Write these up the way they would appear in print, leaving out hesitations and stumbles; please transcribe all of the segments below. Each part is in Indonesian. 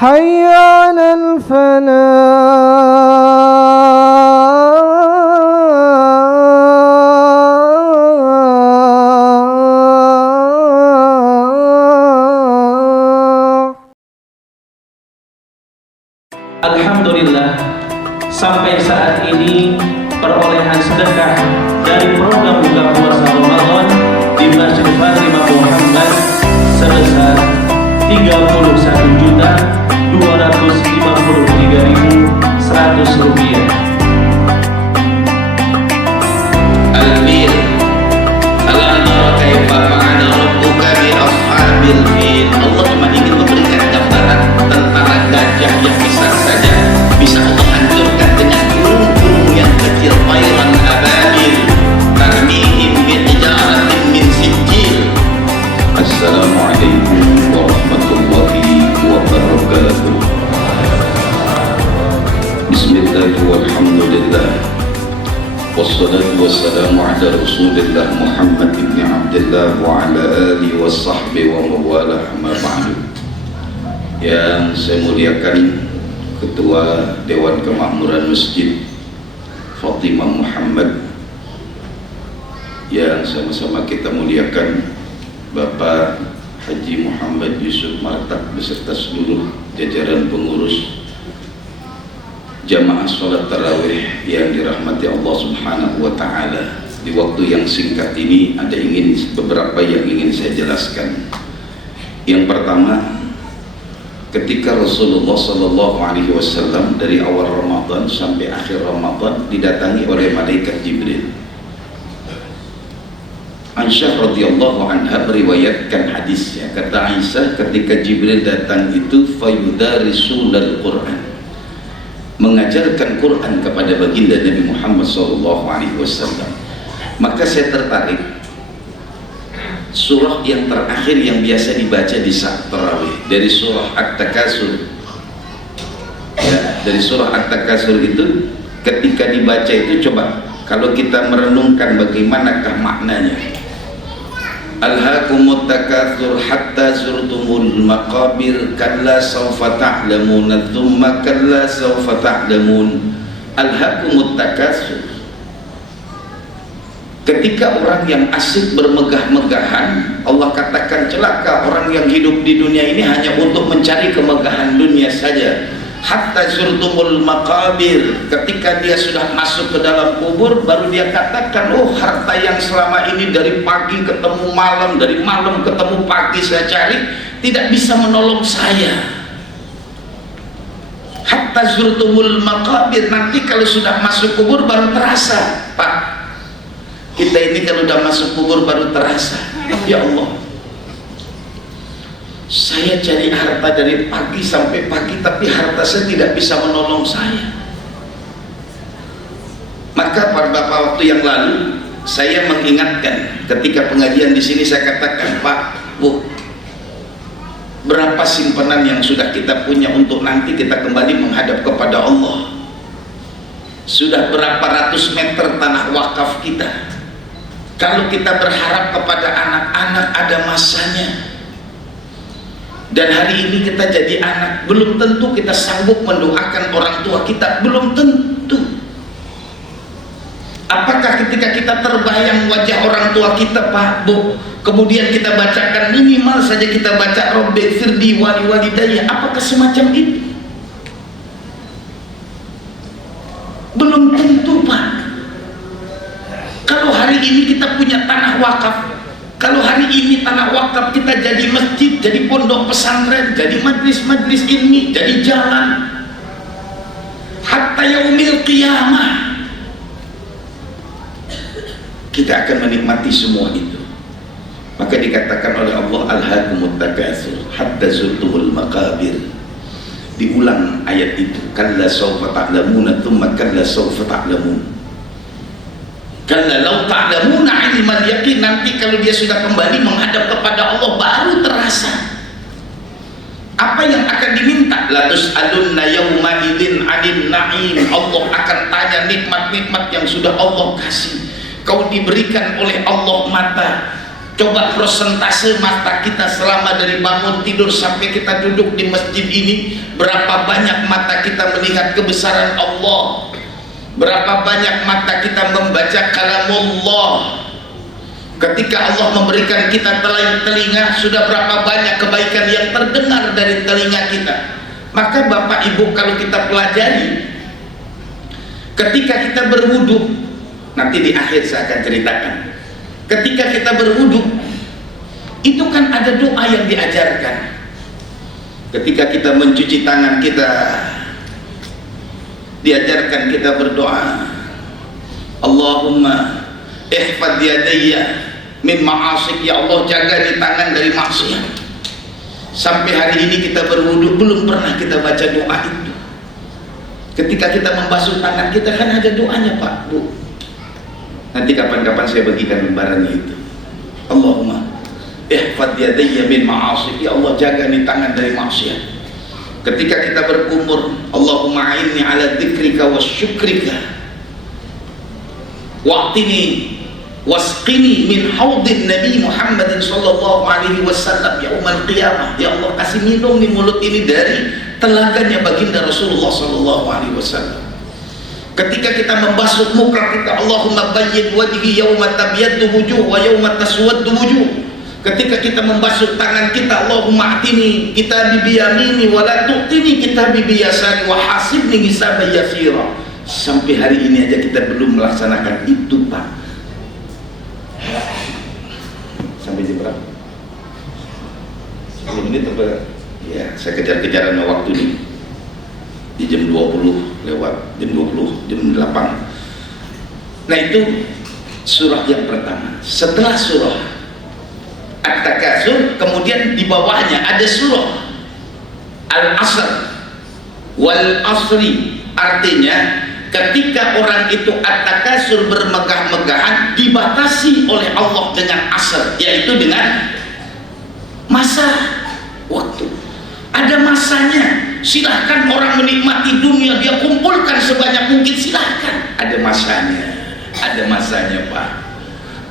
حي على الفلاح. Alhamdulillah, sampai saat ini perolehan sedekah dari program buka puasa Ramadan di Masjid Fatimah Muhammad sebesar 31.253.100 rupiah. Al-Fil, alam tara kaifa fa'ala rabbuka bi ashabil fil. Allah cuma ingin memberikan gambaran tentara gajah yang bisa saja bisa Allah hancurkan dengan gunung-gunung yang kecil, tayran ababil tarmihim bi hijaratin min sijil. Assalamualaikum warahmatullahi wabarakatuh. Bismillahirrahmanirrahim. Walhamdulillah. Wassalatu wassalamu ala Rasulillah Muhammad ibn Abdullah wa ala alihi wa sahbihi wa mawalah ma ba'du. Yang saya muliakan Ketua Dewan Kemakmuran Masjid Fatimah Muhammad, yang sama-sama kita muliakan Bapak Haji Muhammad Yusuf Martak beserta seluruh jajaran pengurus jamaah sholat tarawih yang dirahmati Allah Subhanahu wa Ta'ala. Di waktu yang singkat ini ada beberapa yang ingin saya jelaskan. Yang pertama, ketika Rasulullah SAW dari awal Ramadan sampai akhir Ramadan didatangi oleh malaikat Jibril. Aisyah radhiyallahu anha meriwayatkan hadisnya, kata Aisyah, ketika Jibril datang itu fayudarisul Quran, mengajarkan Quran kepada baginda Nabi Muhammad SAW. Maka saya tertarik surah yang terakhir yang biasa dibaca di saat tarawih, dari surah At-Takasur. Ya, dari surah At-Takasur itu ketika dibaca itu, coba kalau kita merenungkan bagaimanakah maknanya. Alhaakumut takatsur hatta zurtumul maqabir kalla sawfa ta'lamun thumma kalla sawfa ta'lamun. Alhaakumut takatsur, ketika orang yang asik bermegah-megahan, Allah katakan celaka orang yang hidup di dunia ini hanya untuk mencari kemegahan dunia saja. Hatta zurtumul maqabir, ketika dia sudah masuk ke dalam kubur baru dia katakan, oh harta yang selama ini dari pagi ketemu malam, dari malam ketemu pagi saya cari, tidak bisa menolong saya. Hatta zurtumul maqabir, nanti kalau sudah masuk kubur baru terasa. Pak, kita ini kalau sudah masuk kubur baru terasa, ya Allah, saya cari harta dari pagi sampai pagi, tapi harta saya tidak bisa menolong saya. Maka beberapa waktu yang lalu saya mengingatkan, ketika pengajian di sini saya katakan, Pak, Bu, berapa simpanan yang sudah kita punya untuk nanti kita kembali menghadap kepada Allah? Sudah berapa ratus meter tanah wakaf kita? Kalau kita berharap kepada anak-anak ada masanya. Dan hari ini kita jadi anak, belum tentu kita sanggup mendoakan orang tua kita, belum tentu. Apakah ketika kita terbayang wajah orang tua kita, Pak, Bu, kemudian kita bacakan, minimal saja kita baca Rabbi firdi wali walidayya, apakah semacam itu? Belum tentu, Pak. Kalau hari ini kita punya tanah wakaf, kalau hari ini tanah wakaf kita jadi masjid, jadi pondok pesantren, jadi majlis-majlis ilmi, jadi jalan, hatta yaumil qiyamah, kita akan menikmati semua itu. Maka dikatakan oleh Allah, alhaakumut takatsur hatta zurtumul maqabir. Diulang ayat itu, kalla sawfa ta'lamun tsumma kalla sawfa ta'lamun. Kalla law ta'lamuna ilmal yaqin, nanti kalau dia sudah kembali menghadap kepada Allah baru terasa. Apa yang akan diminta? La tus'alunna yawma idzin 'anil na'im. Allah akan tanya nikmat-nikmat yang sudah Allah kasih. Kau diberikan oleh Allah mata, Coba persentase mata kita selama dari bangun tidur sampai kita duduk di masjid ini, berapa banyak mata kita melihat kebesaran Allah, berapa banyak mata kita membaca kalamullah. Ketika Allah memberikan kita telinga, sudah berapa banyak kebaikan yang terdengar dari telinga kita. Maka Bapak Ibu, kalau kita pelajari, ketika kita berwudu, nanti di akhir saya akan ceritakan, ketika kita berwudu itu kan ada doa yang diajarkan. Ketika kita mencuci tangan kita, diajarkan kita berdoa, Allahumma ihfad yadayya min ma'asik, ya Allah jaga di tangan dari maksiat. Sampai hari ini kita berwudu belum pernah kita baca doa itu. Ketika kita membasuh tangan kita kan ada doanya Pak Bu. Nanti kapan-kapan saya bagikan lembarannya itu. Allahumma ihfad yadayya min ma'asik, ya Allah jaga di tangan dari maksiat. Ketika kita berkumur, Allahumma a'inni ala dzikrika wa syukrika wa'tini wasqini min haudin Nabi Muhammad sallallahu alaihi wasallam yaumal qiyamah. Ya Allah kasih minum di mulut ini dari telaganya baginda Rasulullah sallallahu alaihi wasallam. Ketika kita membasuh muka kita, Allahumma bayyid wajhi yauma tabyaddu wujuh wa yauma taswaddu wujuh. Ketika kita membasuh tangan kita, Allahumma atini kitabi biyamini wa la tu'tini kitabi biyasari wa hasibni hisaban yasira. Sampai hari ini aja kita belum melaksanakan itu Pak. Sampai jam berapa? 10 menit apa? Ya, saya kejar-kejaran waktu ini. Di jam 20 lewat, jam 20, jam 8. Nah itu surah yang pertama. Setelah surah At-Takatsur, kemudian di bawahnya ada surah Al-Asr wal Asri. Artinya ketika orang itu At-Takatsur bermegah-megahan, dibatasi oleh Allah dengan asr, yaitu dengan masa waktu. Ada masanya. Silahkan orang menikmati dunia, dia kumpulkan sebanyak mungkin, silahkan. Ada masanya. Ada masanya Pak.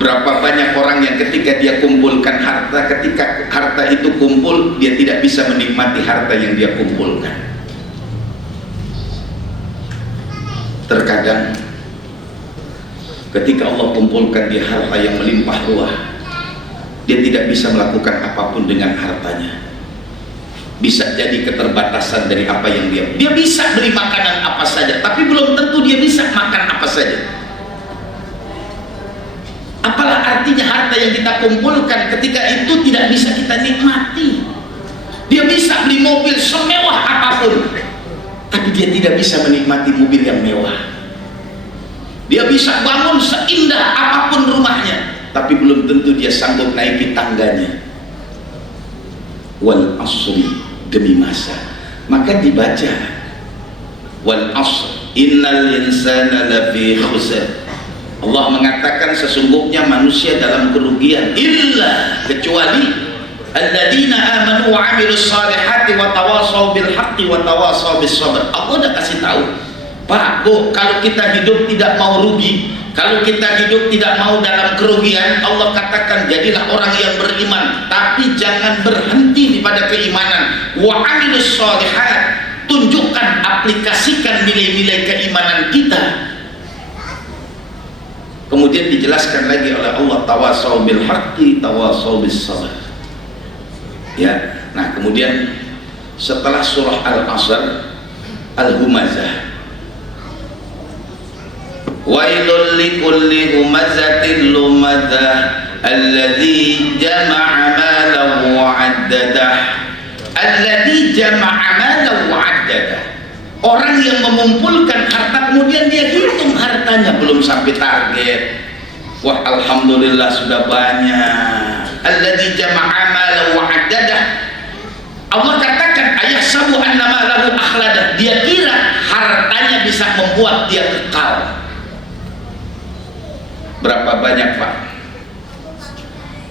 Berapa banyak orang yang ketika dia kumpulkan harta, ketika harta itu kumpul, dia tidak bisa menikmati harta yang dia kumpulkan. Terkadang ketika Allah kumpulkan dia harta yang melimpah ruah, dia tidak bisa melakukan apapun dengan hartanya. Bisa jadi keterbatasan dari apa yang dia bisa beli makanan apa saja, tapi belum tentu dia bisa makan apa saja. Apalah artinya harta yang kita kumpulkan ketika itu tidak bisa kita nikmati. Dia bisa beli mobil semewah apapun, tapi dia tidak bisa menikmati mobil yang mewah. Dia bisa bangun seindah apapun rumahnya, tapi belum tentu dia sanggup naiki tangganya. Wal asri, demi masa. Maka dibaca wal asr innal insana lafi khusr. Allah mengatakan sesungguhnya manusia dalam kerugian, illa, kecuali alladzina amanu wa amilus salihati wa tawasaw bil haqqi wa tawasaw bis sabr. Allah udah kasih tahu Pak Bu, kalau kita hidup tidak mau rugi, kalau kita hidup tidak mau dalam kerugian, Allah katakan jadilah orang yang beriman, tapi jangan berhenti pada keimanan. Wa amilus shalihat, tunjukkan, aplikasikan nilai-nilai keimanan kita. Kemudian dijelaskan lagi oleh Allah, tawasaw bil haqqi tawasaw bis sabr. Ya, nah kemudian setelah surah Al-Asr, Al-Humazah. Wailul likulli humazatin lumazah alladzi jama'a malahu wa 'addadah. Alladzi jama'a malahu wa 'addadah. Orang yang mengumpulkan harta kemudian dia hitung hartanya, belum sampai target. Wah, alhamdulillah sudah banyak. Alladzi jama'a malahu wa 'addadah. Allah katakan ayahsabu anna malahu akhladah. Dia kira hartanya bisa membuat dia kekal. Berapa banyak Pak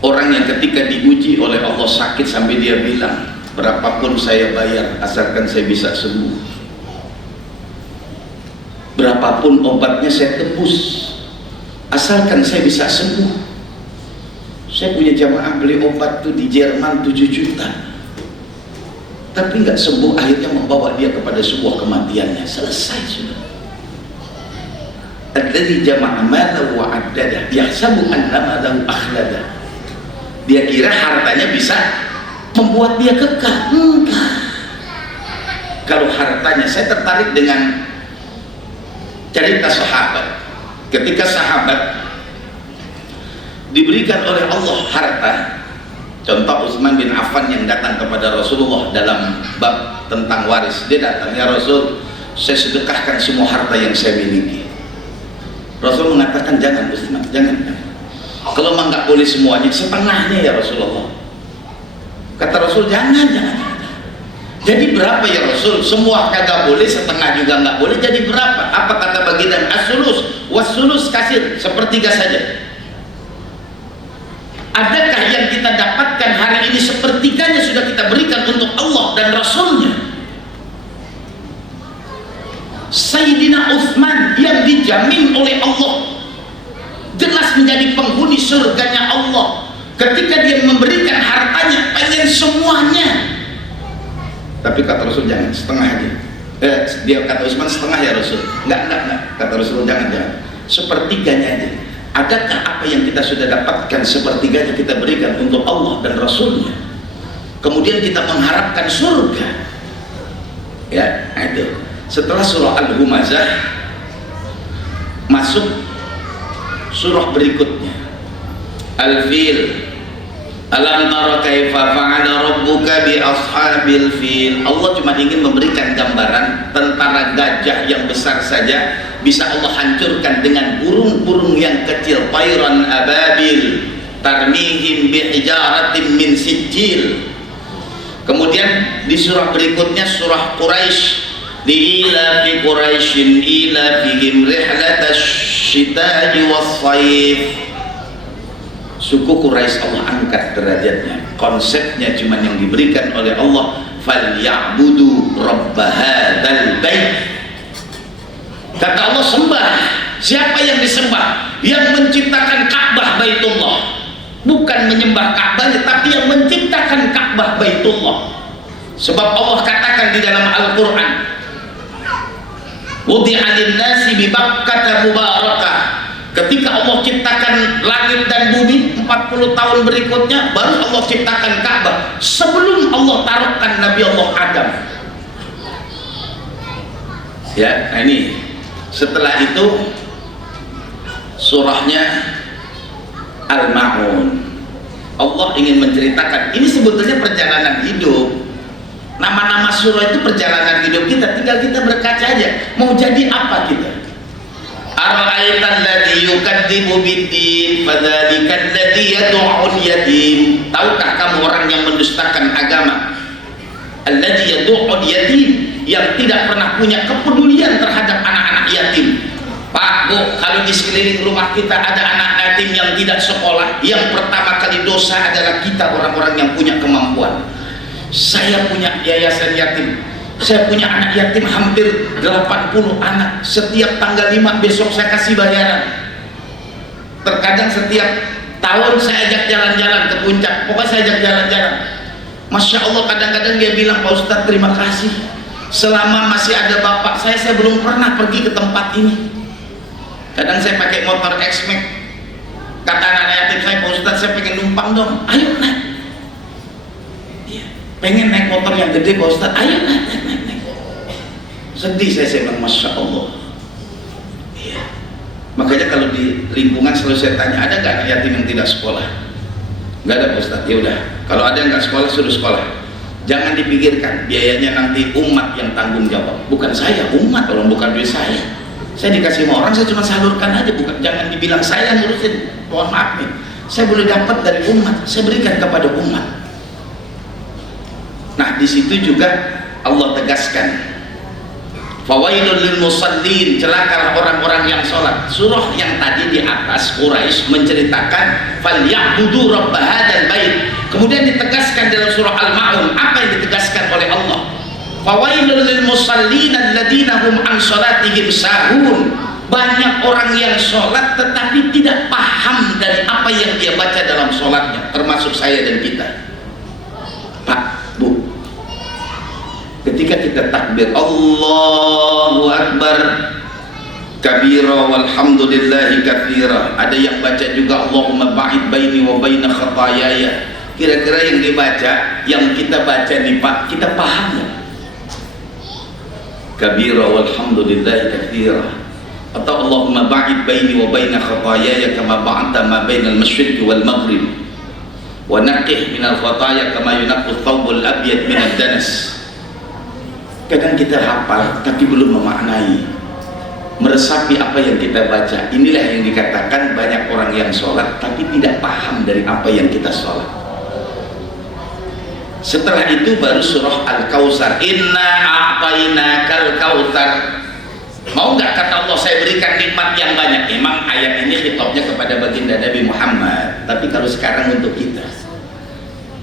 orang yang ketika diuji oleh Allah sakit sampai dia bilang, berapapun saya bayar asalkan saya bisa sembuh, berapapun obatnya saya tebus asalkan saya bisa sembuh. Saya punya jamaah beli obat tuh di Jerman 7 juta, tapi nggak sembuh, akhirnya membawa dia kepada sebuah kematiannya. Selesai sudah. Alladzi jama'a malahu wa 'addadah yahsabu anna malahu akhlada. Dia kira hartanya bisa membuat dia kekal. Enggak. Kalau hartanya, saya tertarik dengan cerita sahabat. Ketika sahabat diberikan oleh Allah harta, contoh Utsman bin Affan yang datang kepada Rasulullah dalam bab tentang waris. Dia datang, ya Rasul, saya sedekahkan semua harta yang saya miliki. Rasul mengatakan, jangan Utsman, jangan. Kalau memang nggak boleh semuanya, setengahnya ya Rasulullah. Kata Rasul, jangan. Jadi berapa ya Rasul? Semua kagak boleh, setengah juga nggak boleh. Jadi berapa? Apa kata baginda? As-sulus was-sulus kasir, sepertiga saja. Adakah yang kita dapatkan hari ini sepertiganya sudah kita berikan untuk Allah dan Rasulnya? Sayyidina Utsman yang dijamin oleh Allah jelas menjadi penghuni surganya Allah, ketika dia memberikan hartanya pengen semuanya. Tapi kata Rasul, jangan, setengah aja. Dia kata Utsman, setengah ya Rasul. Enggak, kata Rasul, jangan, sepertiganya aja. Adakah apa yang kita sudah dapatkan sepertiganya kita berikan untuk Allah dan Rasulnya, kemudian kita mengharapkan surga? Ya, itu. Setelah surah Al-Humazah masuk surah berikutnya, Al-Fil. Alam tara kaifa fa'ala rabbuka bi ashabil fil. Allah cuma ingin memberikan gambaran tentara gajah yang besar saja bisa Allah hancurkan dengan burung-burung yang kecil, tayran ababil tarmihim bi hijaratin min sijil. Kemudian di surah berikutnya, surah Quraisy, liila fi Quraisyin ila fihim rihlatash shita'i was-sayf. Suku Quraisy Allah angkat derajatnya, konsepnya cuma yang diberikan oleh Allah, falyabudu rabb hadzal bait. Kata Allah, sembah. Siapa yang disembah? Yang menciptakan Ka'bah Baitullah, bukan menyembah Ka'bahnya, tapi yang menciptakan Ka'bah Baitullah. Sebab Allah katakan di dalam Al-Quran, wudi'a lin-nasi bi Bakkah mubarakah. Ketika Allah ciptakan langit dan bumi 40 tahun berikutnya, baru Allah ciptakan Ka'bah, sebelum Allah taruhkan Nabi Allah Adam. Ya, nah ini setelah itu surahnya Al-Ma'un. Allah ingin menceritakan, ini sebetulnya perjalanan hidup. Nama-nama surah itu perjalanan hidup kita, tinggal kita berkaca aja mau jadi apa kita. Ara'aital ladzi yukadzibu bid-din fadzalika alladzi yad'ul yatim. Tahukah kamu orang yang mendustakan agama? Alladzi yad'ul yatim, yang tidak pernah punya kepedulian terhadap anak-anak yatim. Pak, Bu, kalau di sekeliling rumah kita ada anak yatim yang tidak sekolah, yang pertama kali dosa adalah kita, orang-orang yang punya kemampuan. Saya punya yayasan yatim, saya punya anak yatim hampir 80 anak. Setiap tanggal 5 besok saya kasih bayaran. Terkadang setiap tahun saya ajak jalan-jalan ke puncak, pokoknya saya ajak jalan-jalan. Masya Allah, kadang-kadang dia bilang, Pak Ustadz terima kasih, selama masih ada bapak saya belum pernah pergi ke tempat ini. Kadang saya pakai motor X-Max, kata anak yatim saya, Pak Ustadz saya pengen numpang dong. Ayo naik. Pengen naik motor yang gede Pak Ustadz, ayo naik. Sedih saya bilang, Masya Allah. Iya. Makanya kalau di lingkungan selalu saya tanya, ada nggak anak yatim yang tidak sekolah? Nggak ada Pak Ustadz. Ya udah, kalau ada yang nggak sekolah suruh sekolah. Jangan dipikirkan biayanya nanti umat yang tanggung jawab, bukan saya, umat, orang bukan duit saya. Saya dikasih sama orang, saya cuma salurkan aja, bukan, jangan dibilang saya ngurusin. Mohon maaf nih, saya boleh dapat dari umat, saya berikan kepada umat. Nah, di situ juga Allah tegaskan, fawailul lil musallin, celakalah orang-orang yang sholat. Surah yang tadi di atas Quraisy menceritakan falyabudu rabb hadzal bait. Kemudian ditegaskan dalam surah Al-Ma'un, apa yang ditegaskan oleh Allah? Fawailul lil musallin alladziina hum an sholatihim sahun. banyak orang yang sholat tetapi tidak paham dari apa yang dia baca dalam sholatnya, termasuk saya dan kita. Pak, Bu, ketika kita takbir Allahu Akbar kabira walhamdulillahi katsira, ada yang baca juga Allahumma ba'id baini wa baina khataayaya. Kira-kira yang dibaca, yang kita baca nih Pak, kita paham ya? Kabira walhamdulillahi katsira, atau Allahumma ba'id baini wa baina khataayaya kama ba'adta ma bainal masyriqi wal maghrib wa naqih minal khataaya kama yunaqqu thawbul abyad minad danas. Kadang kita hafal tapi belum memaknai, meresapi apa yang kita baca. Inilah yang dikatakan banyak orang yang sholat tapi tidak paham dari apa yang kita sholat. Setelah itu baru surah Al-Kautsar, inna a'tainakal kautsar. Mau nggak kata Allah, saya berikan nikmat yang banyak. Memang ayat ini khitabnya kepada baginda Nabi Muhammad, tapi kalau sekarang untuk kita,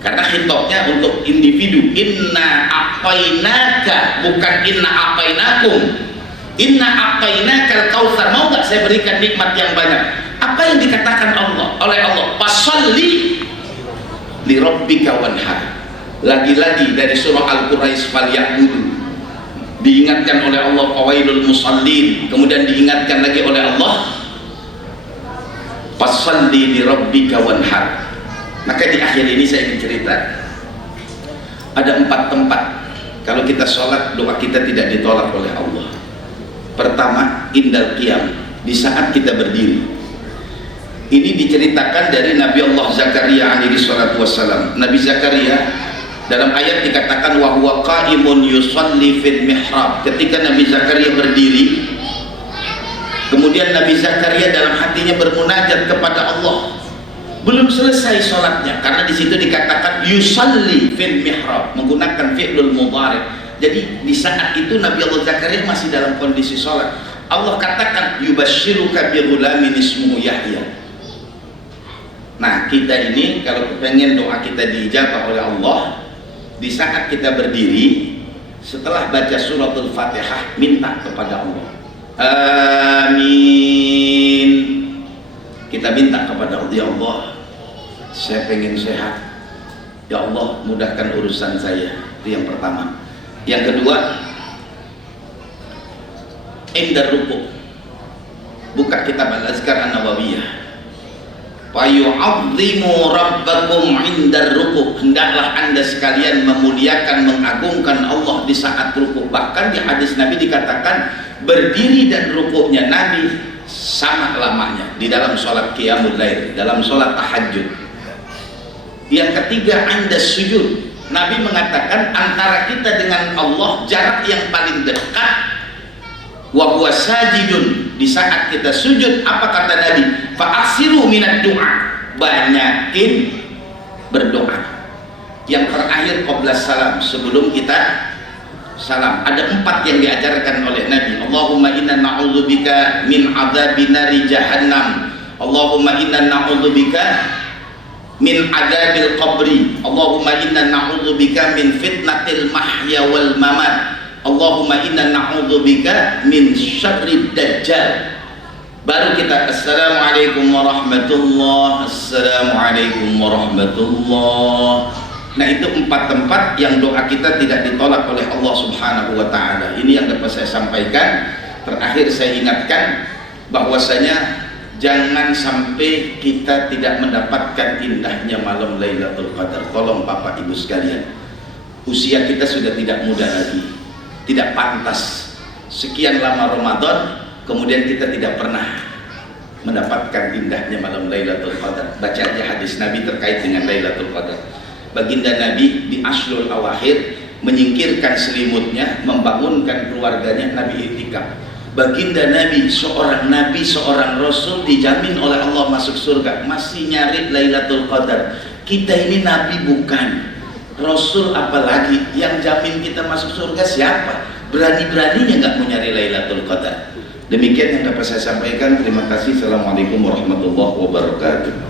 karena khitabnya untuk individu. Inna a'tainaka, bukan inna a'tainakum. Inna a'tainakal kautsar. Mau nggak saya berikan nikmat yang banyak? Apa yang dikatakan Allah oleh Allah? Fasholli li rabbika wanhar. Lagi-lagi dari surah Al-Quraish, falyabudu, diingatkan oleh Allah fawailul musallin, kemudian diingatkan lagi oleh Allah fasholli li rabbika wanhar. Maka di akhir ini saya ingin cerita, ada 4 tempat kalau kita sholat doa kita tidak ditolak oleh Allah. Pertama, indal qiyam, di saat kita berdiri. Ini diceritakan dari Nabi Allah Zakaria alaihi salatu wassalam. Nabi Zakaria dalam ayat dikatakan wa huwa qa'imun yusalli fil mihrab. Ketika Nabi Zakaria berdiri, kemudian Nabi Zakaria dalam hatinya bermunajat kepada Allah. Belum selesai sholatnya, karena di situ dikatakan yusalli fil mihrab, menggunakan fi'lul mudhari'. Jadi di saat itu Nabi Allah Zakaria masih dalam kondisi sholat. Allah katakan yubashiruka bi ghulamin ismuhu Yahya. Nah, kita ini kalau pengen doa kita diijabah oleh Allah, di saat kita berdiri setelah baca suratul Fatihah, minta kepada Allah, amin. Kita minta kepada Allah, ya Allah, saya pengen sehat, ya Allah mudahkan urusan saya. Itu yang pertama. Yang kedua, indar ruku', buka kitab Al-Azkar An-Nawawiyah, fayu'azzimu rabbakum indar ruku', hendaklah anda sekalian memuliakan, mengagungkan Allah di saat ruku'. Bahkan di hadis Nabi dikatakan berdiri dan rukuknya Nabi sama lamanya di dalam sholat qiyamul lail, dalam sholat tahajud. Yang ketiga, anda sujud, Nabi mengatakan antara kita dengan Allah jarak yang paling dekat wa huwa sajidun, di saat kita sujud. Apa kata Nabi? Fa'asiru minad du'a, banyakin berdoa. Yang terakhir qabla salam, sebelum kita salam. Ada 4 yang diajarkan oleh Nabi. Allahumma inna na'udzubika min adzabi nari jahannam, Allahumma inna na'udzubika min adzabil qabri, Allahumma inna na'udzubika min fitnatil mahya wal mamat, Allahumma inna na'udzubika min syarrid dajjal. Baru kita assalamualaikum warahmatullah, assalamualaikum warahmatullah. Nah, itu 4 tempat yang doa kita tidak ditolak oleh Allah Subhanahu wa ta'ala. Ini yang dapat saya sampaikan. Terakhir saya ingatkan bahwasanya jangan sampai kita tidak mendapatkan indahnya malam Lailatul Qadar. Tolong Bapak Ibu sekalian, usia kita sudah tidak muda lagi, tidak pantas sekian lama Ramadan kemudian kita tidak pernah mendapatkan indahnya malam Lailatul Qadar. Baca aja hadis Nabi terkait dengan Lailatul Qadar. Baginda Nabi di Ashrul Awakhir menyingkirkan selimutnya, membangunkan keluarganya, Nabi i'tikaf. Baginda Nabi, seorang rasul dijamin oleh Allah masuk surga, masih nyari Lailatul Qadar. Kita ini nabi bukan, rasul apalagi, yang jamin kita masuk surga siapa? Berani-beraninya nggak mau nyari Lailatul Qadar. Demikian yang dapat saya sampaikan. Terima kasih. Assalamualaikum warahmatullahi wabarakatuh.